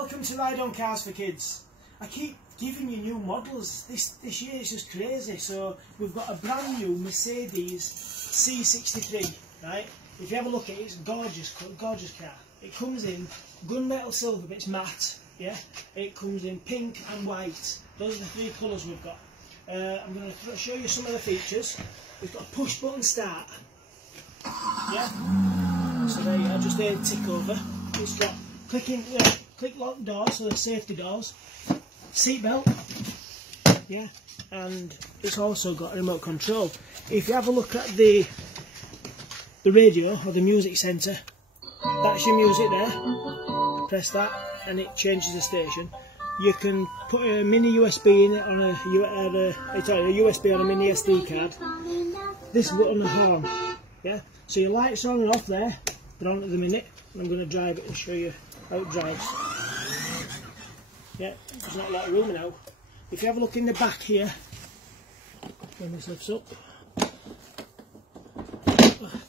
Welcome to Ride On Cars for Kids. I keep giving you new models. This year it's just crazy. So we've got a brand new Mercedes C63, right? If you have a look at it, it's a gorgeous car. It comes in gunmetal silver, but it's matte. Yeah, it comes in pink and white. Those are the three colours we've got. I'm going to show you some of the features. We've got a push button start. Yeah. So there you are, just there to tick over. It's got click lock doors, so they're safety doors. Seat belt. Yeah. And it's also got a remote control. If you have a look at the radio or the music centre, that's your music there. Press that and it changes the station. You can put a mini USB in it on a USB on a mini SD card. This button, the horn. Yeah. So your lights are on and off there. They're on at the minute. I'm going to drive it and show you how it drives. Yeah, there's not a lot of room now. If you have a look in the back here, when this lifts up,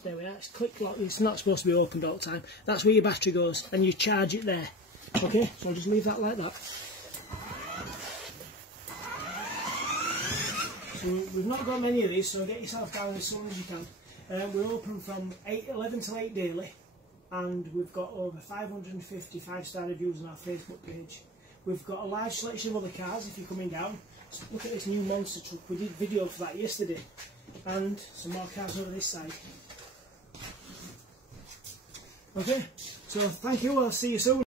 there we are, it's click lock, it's not supposed to be opened all the time. That's where your battery goes and you charge it there. Okay, so I'll just leave that like that. So we've not got many of these, so get yourself down as soon as you can. We're open from 11 till 8 daily, and we've got over 550 5-star reviews on our Facebook page. We've got a large selection of other cars if you're coming down. So look at this new monster truck, we did video for that yesterday. And some more cars over this side. Okay, so thank you, I'll see you soon.